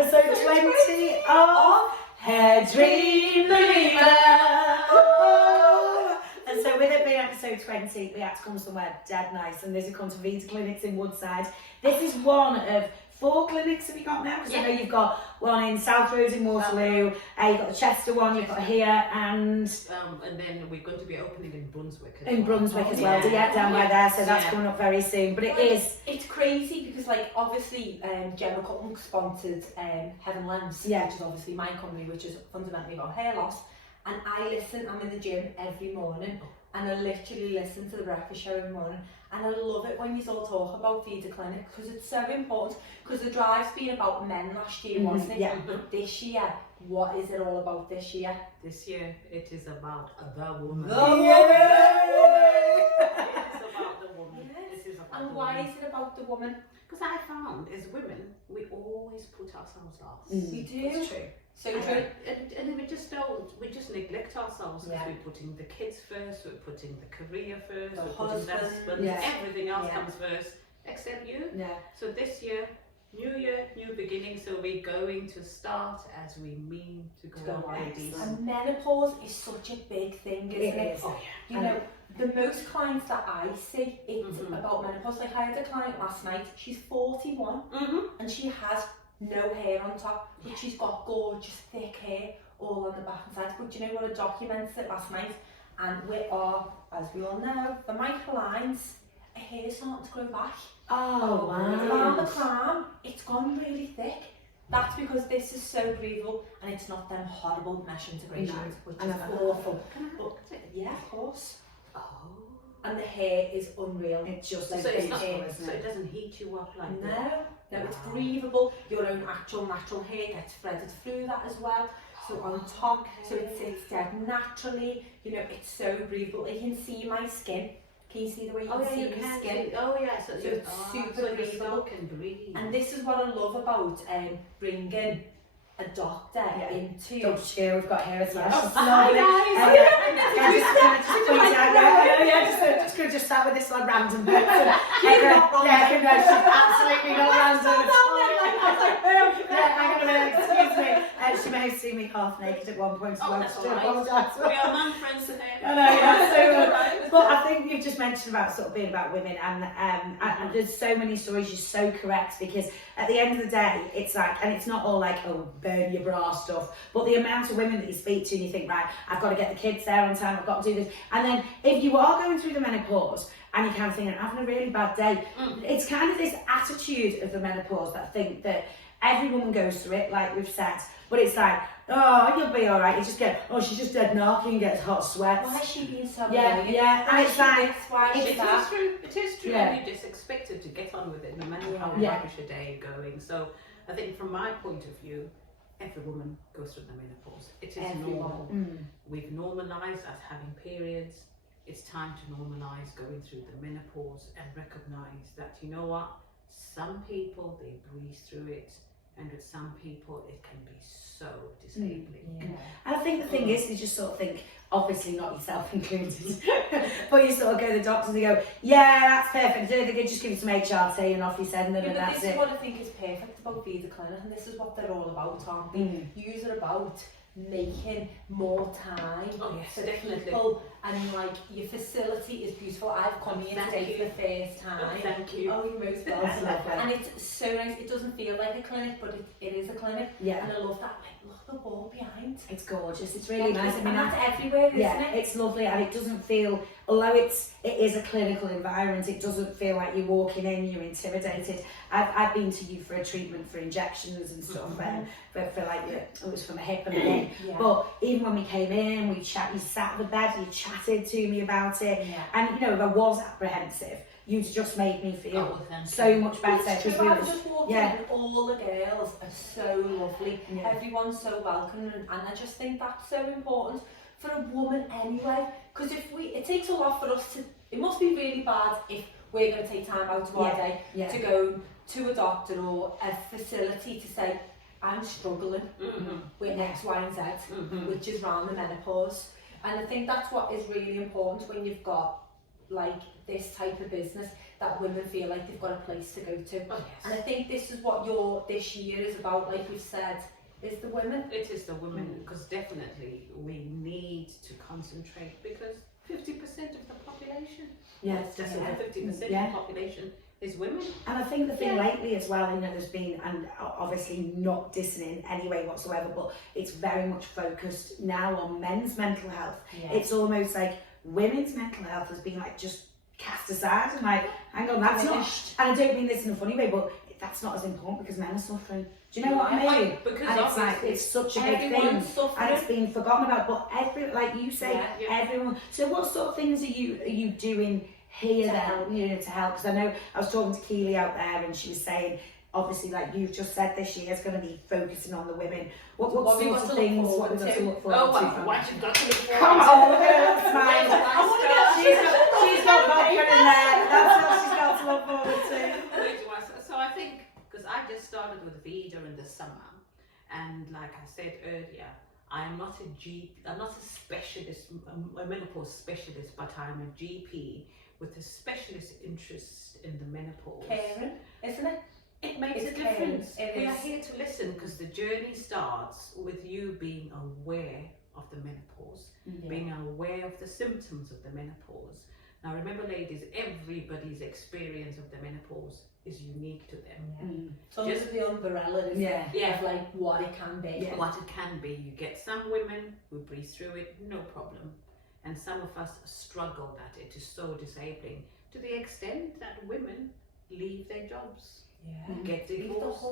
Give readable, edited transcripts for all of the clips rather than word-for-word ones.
episode 20 of Hairdream Believer. And so with it being episode 20, we had to come somewhere dead nice, and this has come to Vida Clinics in Woodside. This is one of 4 clinics have you got now? Because I know you've got one in South Road in Waterloo, you've got the Chester one, you've got here, and then we're going to be opening in Brunswick as in well. Brunswick as well, down by there, so that's coming up very soon. But it's crazy because, like, obviously Jemma O sponsored Heaven Lens, which is obviously my company, which is fundamentally about hair loss. And I'm in the gym every morning, and I literally listen to the breakfast show every morning, and I love it when you all talk about Vida Clinic, because it's so important, because the drive's been about men last year, wasn't it? Yeah. But this year, what is it all about this year? This year, it is about the woman. The woman! It is about the woman. Yes. This is about And the why woman. is it about the woman? Because I found, as women, we always put ourselves last. We do. It's true. So true. And we just neglect ourselves, because Yeah. we're putting the kids first, we're putting the career first, The we're putting the husband, everything else comes first, except you. Yeah. So this year, new beginning, so we're going to start as we mean to go on, ladies. And menopause is such a big thing, isn't it? Oh, yeah. You know, the most clients that I see, it's about menopause. Like, I had a client last night, she's 41, and she has no hair on top, but she's got gorgeous thick hair all on the back and sides. But do you know what? I documented it last night, and we are, as we all know, the MicroLines, her hair's starting to grow back. Oh, wow. Around the crown, it's gone really thick. That's because this is so breathable, and it's not them horrible mesh integrations, which is awful. But yeah, of course. Oh. And the hair is unreal. It's just like So it's not, hair, so it doesn't heat you up like No, it's breathable. Your own actual natural hair gets threaded through that as well. So on top, so it sits dead naturally. You know, it's so breathable. You can see my skin. Can you see the way you can see your skin? Oh yeah, so it's super breathable. Can breathe. And this is what I love about bringing a doctor into. Dr. Chio, we've got here as well. Yes. She's lovely. Just going to just start with this one random person. She's absolutely not random. Excuse me. She may have seen me half naked at one point. That's all right. Apologise. We are man friends today. I know, yeah, so but I think you've just mentioned about sort of being about women, and there's so many stories. You're so correct, because at the end of the day, it's like, and it's not all like, oh, burn your bra stuff, but the amount of women that you speak to and you think, right, I've got to get the kids there on time, I've got to do this, and then if you are going through the menopause and you're kind of thinking, I'm having a really bad day, it's kind of this attitude of the menopause that think that every woman goes through it, like we've said, but it's like, oh, you'll be all right. You just get, oh, she's just dead narky and gets hot sweats. Why is she being so and it's like, it is true, and you just expected to get on with it no matter how rubbish a day you're going. So I think from my point of view, every woman goes through the menopause. It is normal. We've normalised as having periods. It's time to normalise going through the menopause and recognise that, you know what, some people, they breeze through it, and with some people it can be so disabling. And I think the thing is, you just sort of think, obviously not yourself included, but you sort of go to the doctors and go, yeah, that's perfect, they could just give you some HRT and off you send them, and that's it. This is what I think is perfect about Vida Clinic, and this is what they're all about, aren't they? Yous are about making more time for people, and like, your facility is beautiful. I've come here today for the first time. Thank you. Oh, you're most welcome. And it's so nice. It doesn't feel like a clinic, but it is a clinic. Yeah. And I love that. Like, look at the wall behind. It's gorgeous. It's really nice. I mean, that's everywhere, isn't it? It's lovely, and it doesn't feel, although it is a clinical environment, it doesn't feel like you're walking in, you're intimidated. I've been to you for a treatment for injections and stuff, for like, it was for my hip and my neck. But even when we came in, you sat at the bed, you chatted to me about it, and you know, if I was apprehensive, you just made me feel so much better. It's true. I've just walked in, and all the girls are so lovely. Everyone's so welcoming, and I just think that's so important for a woman anyway. Because it takes a lot for us to. It must be really bad if we're going to take time out of our day to go to a doctor or a facility to say, I'm struggling with X, Y, and Z, which is around the menopause. And I think that's what is really important when you've got like this type of business that women feel like they've got a place to go to. Oh, yes. And I think this is what this year is about, like we've said, is the women. It is the women, because definitely we need to concentrate, because 50% of the population, Yes, just yeah. over 50% of the population is women. And I think the thing lately as well, you know, there's been, and obviously not dissing in any way whatsoever, but it's very much focused now on men's mental health. Yeah. It's almost like women's mental health has been like just cast aside and like, hang on, that's not, and I don't mean this in a funny way, but that's not as important because men are suffering. Do you know what I mean? Because and it's like, it's such a big thing, and it's been forgotten about, but like you say, everyone. So what sort of things are you doing here to help? You know, to help? Because I know I was talking to Keely out there, and she was saying, obviously, like you've just said, this year is going to be focusing on the women. What sorts of things? What we got to look forward to? What you've got to look forward to? Come on, look at her smile. She's got vodka in there. That's what she's got to look forward to. So I think, because I just started with Vida in the summer, and like I said earlier, I am not I'm not a specialist, a menopause specialist, but I'm a GP with a specialist interest in the menopause. Caring, isn't it? It makes a difference. We are here to listen, because the journey starts with you being aware of the menopause, being aware of the symptoms of the menopause. Now remember, ladies, everybody's experience of the menopause is unique to them. So just the umbrella is of like what it can be. What it can be. You get some women who breathe through it, no problem. And some of us struggle at it. It is so disabling, to the extent that women leave their jobs, get divorced,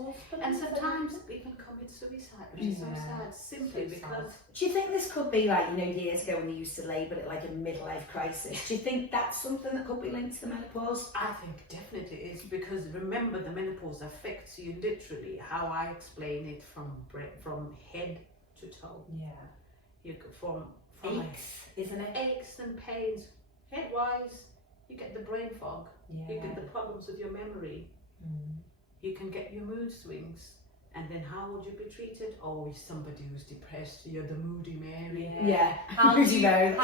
and sometimes even commit suicide, which is so sad, simply because... Do you think this could be like, you know, years ago when they used to label it like a midlife crisis? Do you think that's something that could be linked to the menopause? I think definitely it is, because remember, the menopause affects you literally, how I explain it, from head to toe. You go from aches, isn't it? Aches and pains. Head-wise, you get the brain fog, you get the problems with your memory. You can get your mood swings, and then how would you be treated? Oh, if somebody who's depressed, you're the moody Mary. How do you know?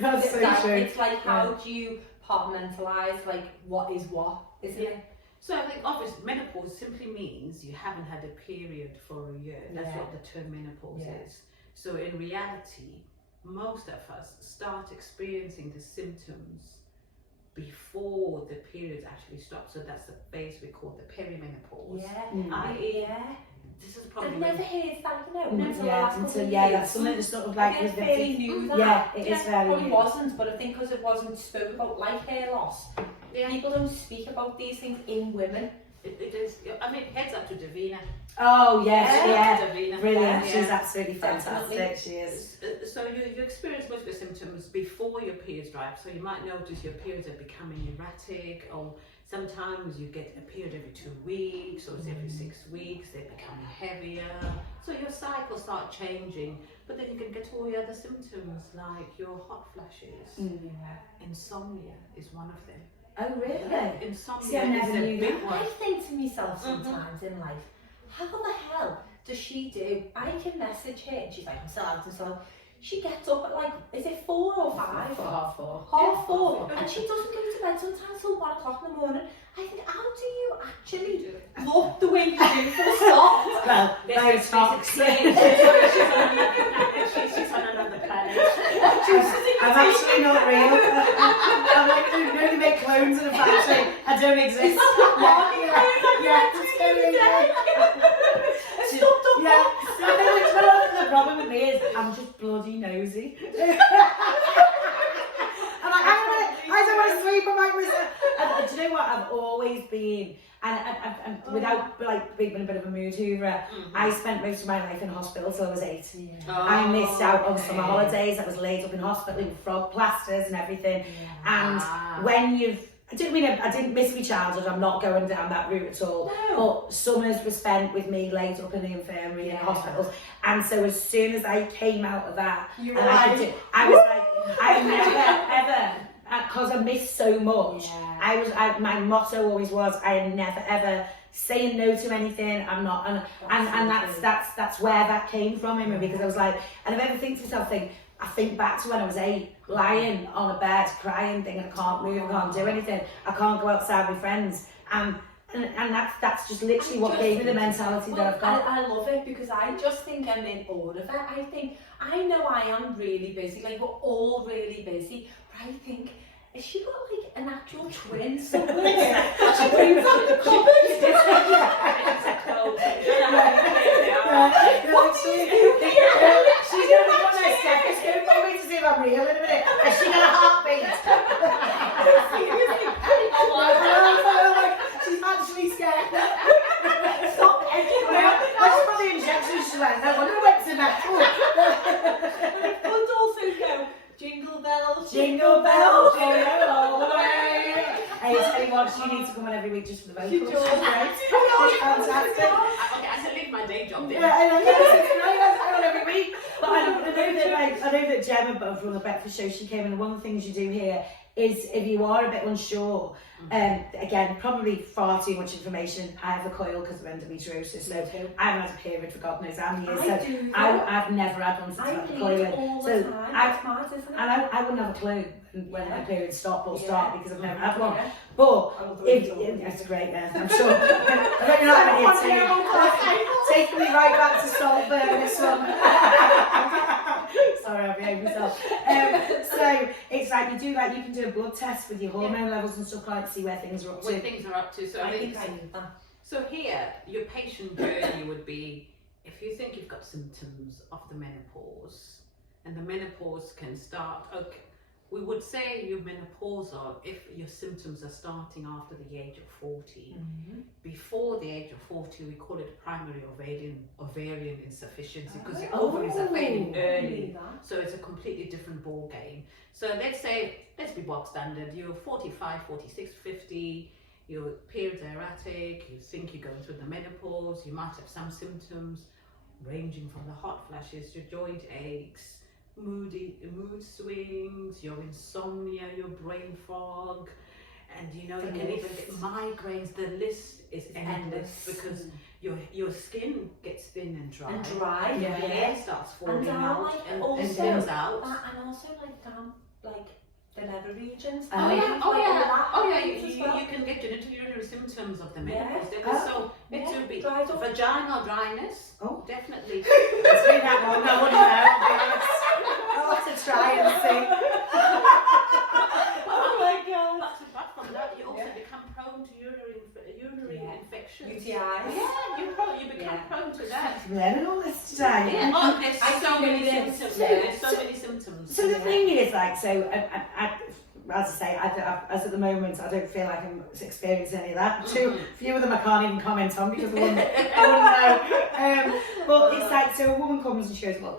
That's so true. It's like, how do you compartmentalize like what is what, isn't it? So I think obviously menopause simply means you haven't had a period for a year. That's what the term menopause is. So in reality, most of us start experiencing the symptoms before the period actually stops. So that's the phase we call the perimenopause. This is probably... I've never heard that, you know. That's something that's sort of like... It's fairly new, that. Yeah, it is very probably new. wasn't, but I think because it wasn't spoke about, like hair loss. People don't speak about these things in women. It is. I mean, heads up to Davina. Oh yes, Davina. Brilliant. She's absolutely fantastic. She is. So you experience most of the symptoms before your periods dry up. So you might notice your periods are becoming erratic, or sometimes you get a period every 2 weeks, or it's every 6 weeks. They're becoming heavier. So your cycles start changing. But then you can get all the other symptoms, like your hot flashes. Insomnia is one of them. Oh really? Insomnia is a big one. I think to myself sometimes in life, how the hell does she do? I can message her and she's like, I'm still out and so she gets up at like, is it 4 or 5? Half 4. Half 4. And she doesn't go to bed sometimes till 1 o'clock in the morning. I think, how do you actually look the way you do for a start? Well, those toxic. She's on another planet. I'm actually not real. I'm like, you know, they make clones in a factory. I don't exist. The problem with me is I'm just bloody nosy. I'm like, I don't want to sleep. I'm like, and do you know what? I've always been, and without like being a bit of a mood hoover, I spent most of my life in hospital till I was 8. I missed out on summer holidays. I was laid up in hospital with frog plasters and everything. And when I didn't miss my childhood. I'm not going down that route at all. But summers were spent with me laid up in the infirmary in hospitals. And so as soon as I came out of that, I was like, I never ever, because I missed so much. My motto always was, I am never ever saying no to anything. I'm not, and that's where that came from, because I was like, and if I ever think to myself, I think back to when I was 8, lying on a bed, crying, thinking I can't move, I can't do anything, I can't go outside with friends. And that's just literally what gave me the mentality that I've got. I love it because I just think I'm in awe of it. I know I am really busy, like we're all really busy, but I think, has she got like an actual twin somewhere? She brings out the cupboard. She's going to put my stethoscope on me to see if I'm real in a minute. Has she got a heartbeat? She's actually scared. Stop everywhere. I just put the injection, she went, I wonder what's in that. It could also go, jingle bells, jingle bells, jingle all the way. Hey, tell you what, she needs to come on every week just for the vocals. She's great. She's fantastic. Okay, I should leave my day job there. Yeah, I know. Yes, I on every week. But I know that Jemma, both from the breakfast show, she came in, and one of the things you do here is if you are a bit unsure, again, probably far too much information. I have a coil because of endometriosis, so I haven't had a period for God knows how many years. I've never had one since I had a coil in. So I wouldn't have a clue when my period stop or start because I've never had one. But that's great, yeah, I'm sure. I don't know how many taking me right back to Saltburn, this one. Sorry, I'll behave myself. So it's like you can do a blood test with your hormone levels and stuff like that to see where things are up to. Where things are up to. So I think I need that. So here, your patient journey would be, if you think you've got symptoms of the menopause, and the menopause can start, okay, we would say you're menopausal if your symptoms are starting after the age of 40. Before the age of 40, we call it primary ovarian insufficiency because the ovaries are failing early. So it's a completely different ball game. So let's be bog standard, you're 45, 46, 50, your periods are erratic, you think you're going through the menopause, you might have some symptoms ranging from the hot flashes, your joint aches, mood swings, your insomnia, your brain fog, and you can even get migraines. The list is endless because your skin gets thin and dry. Your hair starts falling out and thins out. And also down the nether regions. You can get urinary symptoms of the menopause. It would be vaginal dryness. Oh, definitely. It's been that long. I wouldn't know. I'll have to try and see. Oh my God. Apart from that, you also become prone to urinary infections. UTIs. Yeah, you become prone to that. Learning all this today. There's so many symptoms. There's so many symptoms. So the thing is, as I say, as at the moment, I don't feel like I'm experiencing any of that. Too few of them I can't even comment on because I wouldn't know. But it's so a woman comes and she goes, well,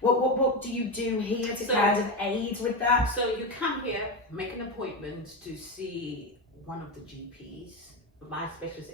what do you do here to kind of aid with that? So you come here, make an appointment to see one of the GPs. My specialist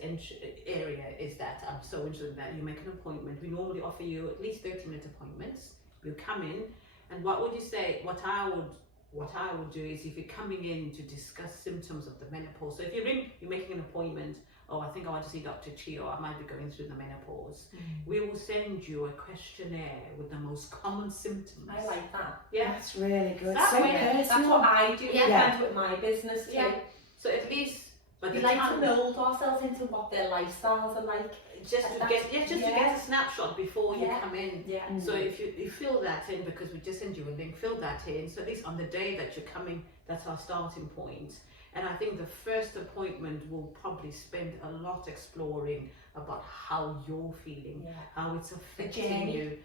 area is that I'm so interested in that. You make an appointment. We normally offer you at least 30-minute appointments. You come in, and what would you say? What I would do is, if you're coming in to discuss symptoms of the menopause, so if you ring, you're making an appointment, I think I want to see Dr. Chio, I might be going through the menopause. We will send you a questionnaire with the most common symptoms. I like that. Yeah, that's really good. That's what I do. Yeah. With my business too. Yeah. So at least, we like to mould ourselves into what their lifestyles are like. Just to get a snapshot before you come in. Yeah. So if you fill that in, because we just send you a link, fill that in. So at least on the day that you're coming, that's our starting point. And I think the first appointment will probably spend a lot exploring about how you're feeling, how it's affecting you.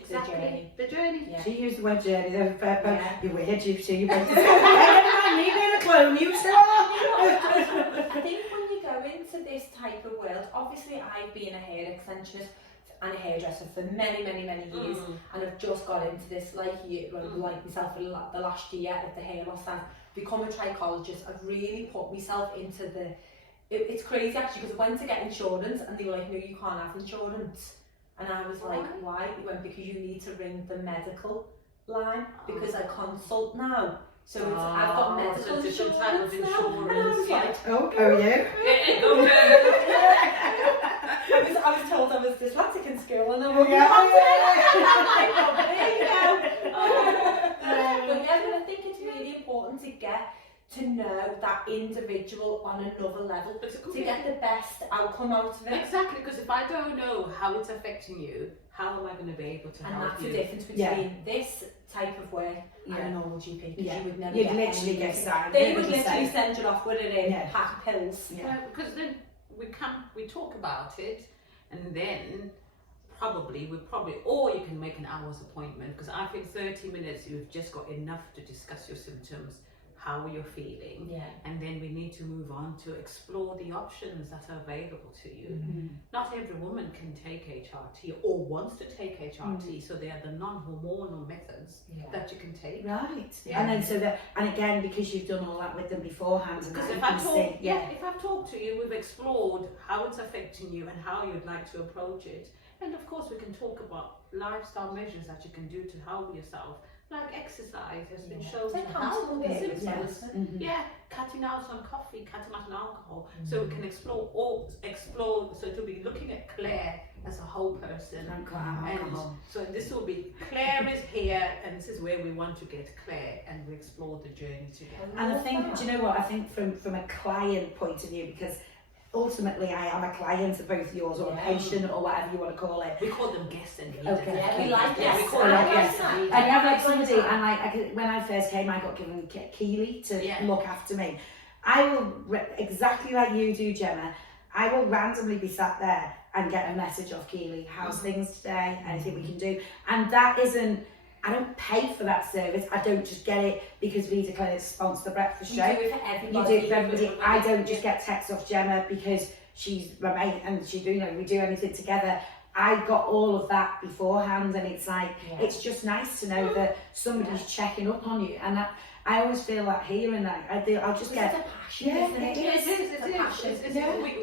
Exactly. The journey. Yeah. She used the word journey. You're weird, you two. You're both. I need a clone. You still are. I think when you go into this type of world, obviously I've been a hair extensionist and a hairdresser for many years, and I've just got into this like myself for the last year of the hair loss and become a trichologist. I've really put myself into it's crazy actually, because I went to get insurance and they were like, no, you can't have insurance, and I was like, why? They went, because you need to ring the medical line because I consult now. So I've got medical insurance type of insurance. I was told I was dyslexic in school, and I'm like, there you go. to know that individual on another level, to get the best outcome out of it. Exactly, because if I don't know how it's affecting you, how am I going to be able to help you? And that's the difference between this type of work and a normal GP, because you would never You'd literally get signed. They would literally send you off with a pack of pills. Because then we talk about it, and then or you can make an hour's appointment, because I think 30 minutes you've just got enough to discuss your symptoms, how you're feeling, and then we need to move on to explore the options that are available to you. Not every woman can take HRT or wants to take HRT, so they are the non-hormonal methods that you can take. Right. And then and again, because you've done all that with them beforehand, because if I've talked to you, we've explored how it's affecting you and how you'd like to approach it. And of course, we can talk about lifestyle measures that you can do to help yourself, like exercise has been shown to help the symptoms. Cutting out on coffee, cutting out on alcohol, so we can explore. So to be looking at Claire as a whole person. And so this will be Claire is here, and this is where we want to get Claire, and we explore the journey together. And I think, do you know what? I think from a client point of view, because ultimately I am a client of both yours, or a patient, or whatever you want to call it. We call them guests and okay. Yeah, we like guests. We call them guests. And you have like somebody, and like when I first came, I got given Keely to look after me. I will, exactly like you do, Gemma, I will randomly be sat there and get a message off Keely, how's things today, anything we can do. And that isn't, I don't pay for that service. I don't just get it because Vida Clinics sponsor the breakfast show. You do it for everybody. You do it for everybody. I don't just get text off Gemma because she's my mate and we do anything together. I got all of that beforehand, and it's like, it's just nice to know that somebody's checking up on you. And I always feel that here, and I'll just get a passion. It is a passion.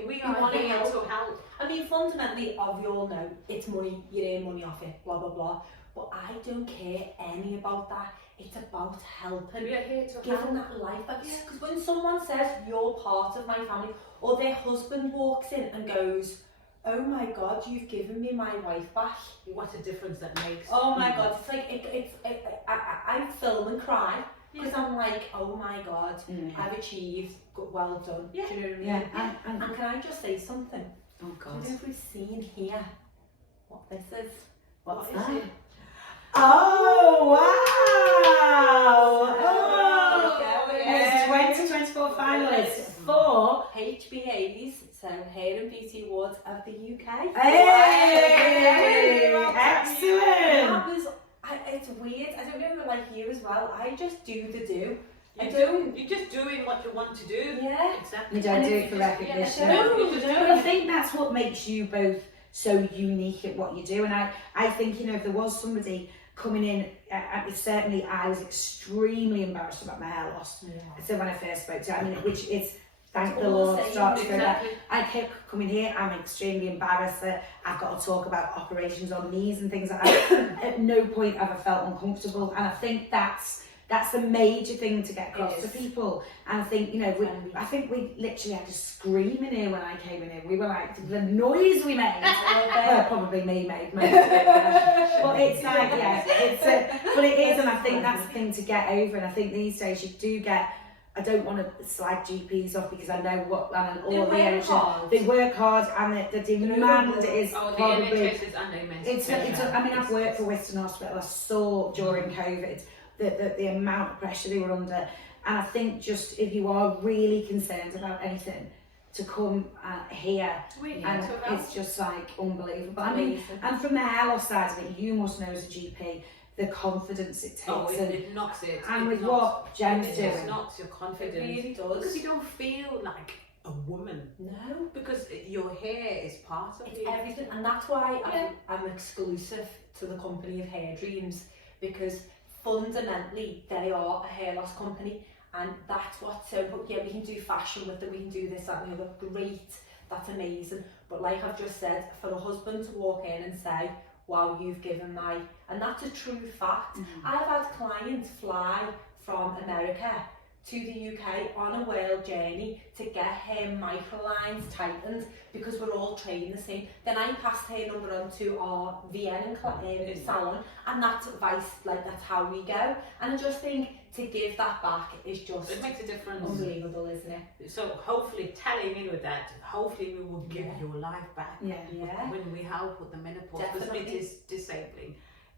We are here to help. I mean, fundamentally, we all know it's money. You earn money off it. Blah blah blah. But I don't care any about that. It's about helping. We are here to give them that life back. Because when someone says you're part of my family, or their husband walks in and goes, "Oh my God, you've given me my wife back." What a difference that makes. Oh my God, it's like I film and cry because I'm like, oh my God, I've achieved. Well done. Yeah. Do you know what I mean? Yeah. And can I just say something? Oh God. I don't know if we've seen here what this is. What's What is that? it? Oh wow! Oh, There's 2024 finalists for HBAs, so Hair and Beauty Awards of the UK. Hey! Excellent! That was, it's weird. I don't know, like you as well. I just do the do. You're just doing what you want to do. Yeah. Exactly. You don't do it for recognition. But I think that's what makes you both so unique at what you do. And I think, you know, if there was somebody coming in, certainly I was extremely embarrassed about my hair loss. So when I first spoke to her, I mean, which is, thank the Lord, start to go back. I kept coming here, I'm extremely embarrassed that I've got to talk about operations on knees and things like that. At no point have I felt uncomfortable, and I think that's the major thing to get across to people. And I think, you know, I think we literally had to scream in here when I came in here. We were like, the noise we made. Well, probably me made most of it. But it's like, but it is, and I think that's the thing to get over. And I think these days you do get, I don't want to slag GPs off because I know what, and all the NHS, they work hard, and the demand is probably. The NHS is under immense pressure. I mean, I've worked for Western Hospital. I saw during COVID the amount of pressure they were under, and I think just if you are really concerned about anything, to come here, and it's just like unbelievable. I mean, and from the hair loss side of it, you must know as a GP the confidence it takes. It knocks it. And with what Jem's doing, it knocks your confidence. It really does. Because you don't feel like a woman. No. Because your hair is part of it's you. Everything, and that's why I'm exclusive to the company of Hairdreams, because fundamentally they are a hair loss company, and that's what's so. But yeah, we can do fashion with them, we can do this, that, and the other. Great, that's amazing. But like I've just said, for a husband to walk in and say, "Wow, you've given my," and that's a true fact. I've had clients fly from America to the UK on a world journey to get her MicroLines tightened because we're all trained the same. Then I passed her number on to our Vienna salon, and that's that's how we go. And I just think to give that back is just It makes a difference. unbelievable, isn't it? So hopefully, tallying in with that, hopefully we will give your life back. Yeah. When we help with the menopause, because it Definitely. is disabling.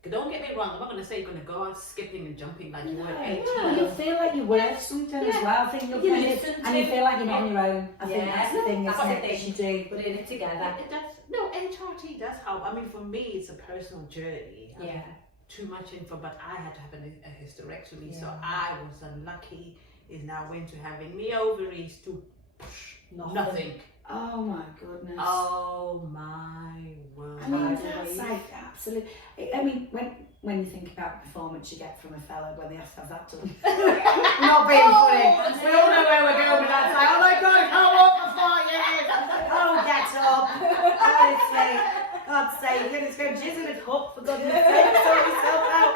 Don't get me wrong, I'm not going to say you're going to go out skipping and jumping like you were at 18. But you feel like you're worth something as well. I think you're kind of, and you feel like you're not on your own. I think that's the thing, isn't it? That you do. Put in it together. It does, no, HRT does help. I mean, for me, it's a personal journey. I mean, too much info, but I had to have a hysterectomy, so I was unlucky. Is now went to having the ovaries to nothing. Oh my goodness. Oh my word. I mean, that's like absolute. I mean, when you think about the performance you get from a fella when they have to have that done. Not being funny. We all know where we're going with that. It's like, oh my god, I can't walk for 4 years. Oh, get up. Honestly, God's sake, you're just going to jizz in a cup for goodness sake. Sort yourself out.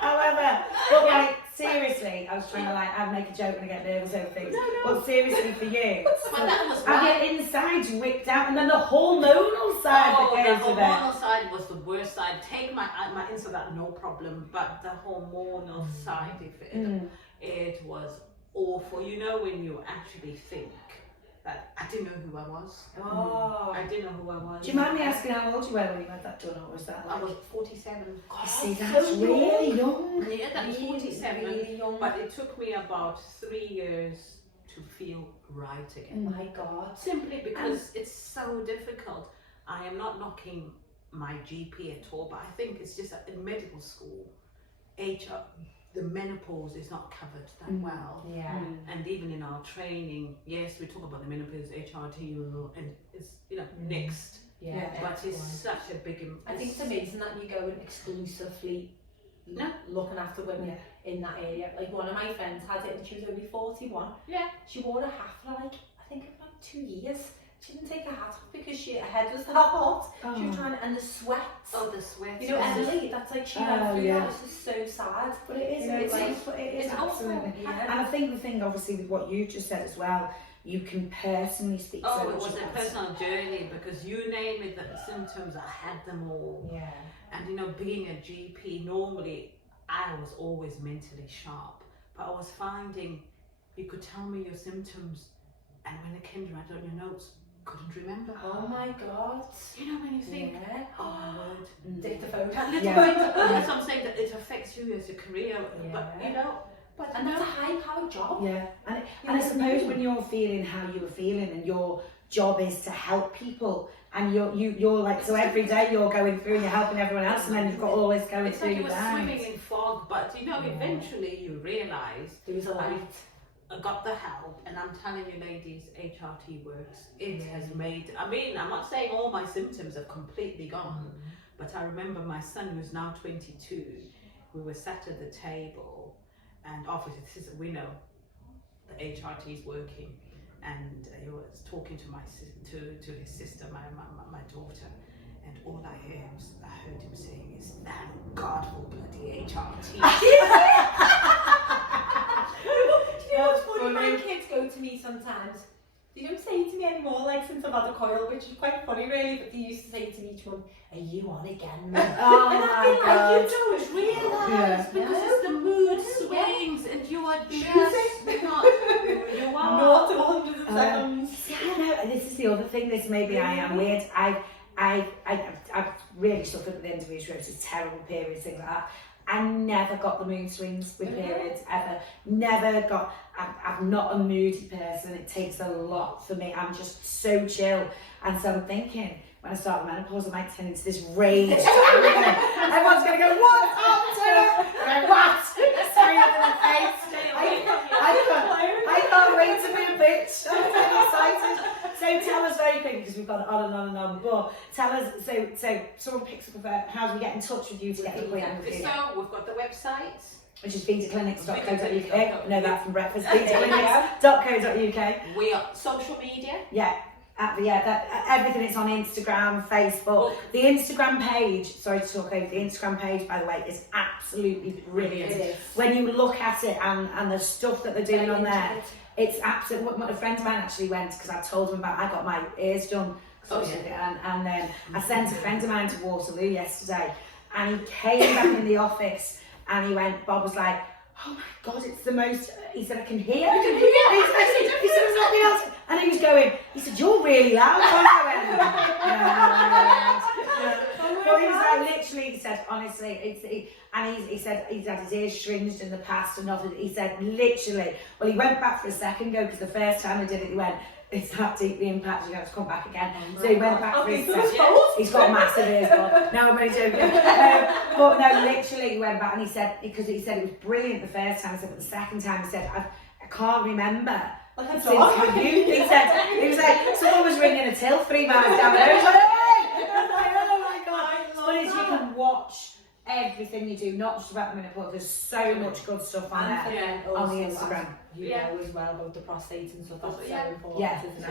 However, but like, seriously, I was trying to I'd make a joke when I get nervous over things. But seriously, for you, have your insides ripped out and then the hormonal side that goes with it. The hormonal side was the worst side. Take my inside out, no problem, but the hormonal side, it was awful. You know, when you actually think that I didn't know who I was. I didn't know who I was. Do you mind me asking how old you were when you had that done, or was that I was 47. God, see, that's really young. Yeah, that was 47. Really young. But it took me about 3 years to feel right again. Oh my God. Simply because it's so difficult. I am not knocking my GP at all, but I think it's just that in medical school, the menopause is not covered that well. And even in our training, yes, we talk about the menopause, HRT, and it's next. But it's such a big. I think it's amazing that you go and exclusively looking after women in that area. Like one of my friends had it and she was only 41. She wore a hat for I think about 2 years. She didn't take her hat off because her head was that hot. She was trying to, and the sweat. Oh, the sweat. You know, Emily, that's like she went through that. This is so sad. But it is, it's absolutely. And I think the thing, obviously, with what you just said as well, you can personally speak so much. It was a personal journey because you name it, the symptoms, I had them all. And being a GP, normally I was always mentally sharp, but I was finding you could tell me your symptoms, and when it came to write on your notes, couldn't remember. Oh my God. You know, when you think, oh my word, dictaphone. That's what I'm saying, that it affects you as a career, but and that's a high-powered job. And I suppose when you're feeling how you were feeling, and your job is to help people, and you're like, so every day you're going through and you're helping everyone else, and then you've got all this going it's through like your you were mind. swimming in fog, but eventually you realise there was a light. I got the help, and I'm telling you ladies, HRT works. It has made, I mean, I'm not saying all my symptoms have completely gone, but I remember my son, who's now 22, we were sat at the table, and obviously we know the HRT is working, and he was talking to to his sister, my daughter, and all I heard him saying is, thank God for bloody HRT. You know what's funny? My kids go to me sometimes. They don't say to me anymore, like since I've had a coil, which is quite funny really, but they used to say to me each month, are you on again, Mum? Oh and my I've been God. like, you don't realise, because it's the mood swings, and you are just not, you are. Not 100 seconds. I know, this is the other thing, this maybe I am weird. I've really suffered with endometriosis, terrible periods, things like that. I never got the mood swings with periods, ever. Never got, I'm not a moody person. It takes a lot for me. I'm just so chill. And so I'm thinking, when I start the menopause, I might turn into this rage. Everyone's going to go, what's up to it? I go, what? Screaming in the face. I can't wait to be a bitch. I'm so excited. So tell us very quickly, because we've gone on and on and on, but tell us, so someone picks up a how do we get in touch with you to get the appointment with you? So we've got the website, which is vidaclinics.co.uk. No, that from breakfast. vidaclinics.co.uk. We are social media. Everything is on Instagram, Facebook. The Instagram page, sorry to talk over, the Instagram page, by the way, is absolutely brilliant. It is. When you look at it and the stuff that they're doing on there, it's absolutely, a friend of mine actually went, because I told him about, I got my ears done, and then I sent a friend of mine to Waterloo yesterday, and he came back in the office, and he went, Bob was like, oh my God, it's the most, he said, I can hear. I can hear. He said, there's nothing else. And he was going, he said, you're really loud. I went, But he was like, literally, he said, honestly, he said he's had his ears stringed in the past and nothing. He said, literally, well, he went back for a second go because the first time he did it, he went, it's that deeply impacted, you have to come back again. So he went back for his second. He's got massive ears, but no, I'm only joking. But no, literally, he went back and he said, because he said it was brilliant the first time, he said, but the second time, he said, I can't remember. He said, it was like someone was ringing a till 3 miles down there. He was like, hey! I was like, oh my God. But as you can watch everything you do, not just about the menopause, there's so much good stuff on there on the Instagram. You know as well about the prostate and stuff, that's so important, isn't it?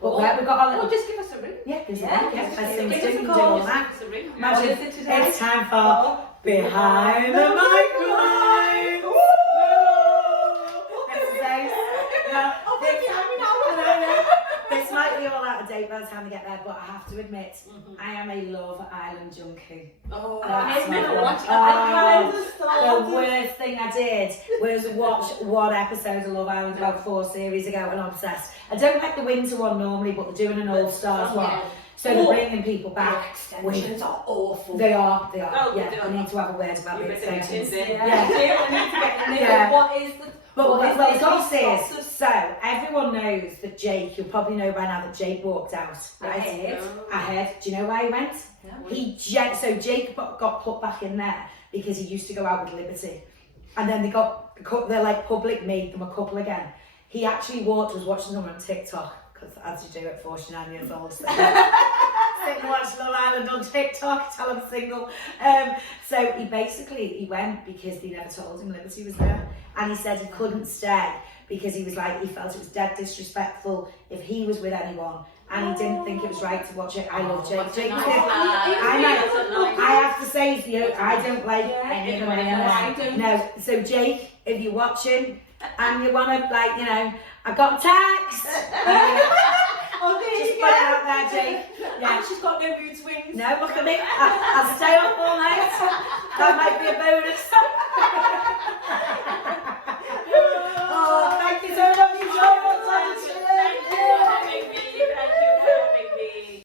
But we've got our little... just give us a ring. Yeah, give us a ring. Give us You can do all that. Imagine it's time for Behind the MicroLines. This might be all out of date by the time we get there, but I have to admit, I am a Love Island junkie. Oh, That's I've my never one. watched The worst thing I did was watch one episode of Love Island about 4 series ago and I'm obsessed. I don't like the winter one normally, but they're doing an All Stars one. So they're bringing people back. The extensions are awful. They are. Oh, Yeah, I need to have a word about the extensions. I need to get in there. What is the... But well, it's obvious. So everyone knows that Jake, you'll probably know by now that Jake walked out, right? I heard. Do you know why he went? No. So Jake got put back in there because he used to go out with Liberty, and then they're like public made them a couple again. He actually was watching them on TikTok because as you do at 49 years old. So. Sit and watch Love Island on TikTok, tell I'm single. So he went because they never told him Liberty was there. And he said he couldn't stay because he was like, he felt it was dead disrespectful if he was with anyone. And he didn't think it was right to watch it. I love Jake. Jake I have to say, I don't like any of them anymore. No, so Jake, if you're watching and you want to, like, you know, I got a text. Just put it out there, Jake. And she's got no mood swings. No, look at me. I'll stay up all night. That might be a bonus.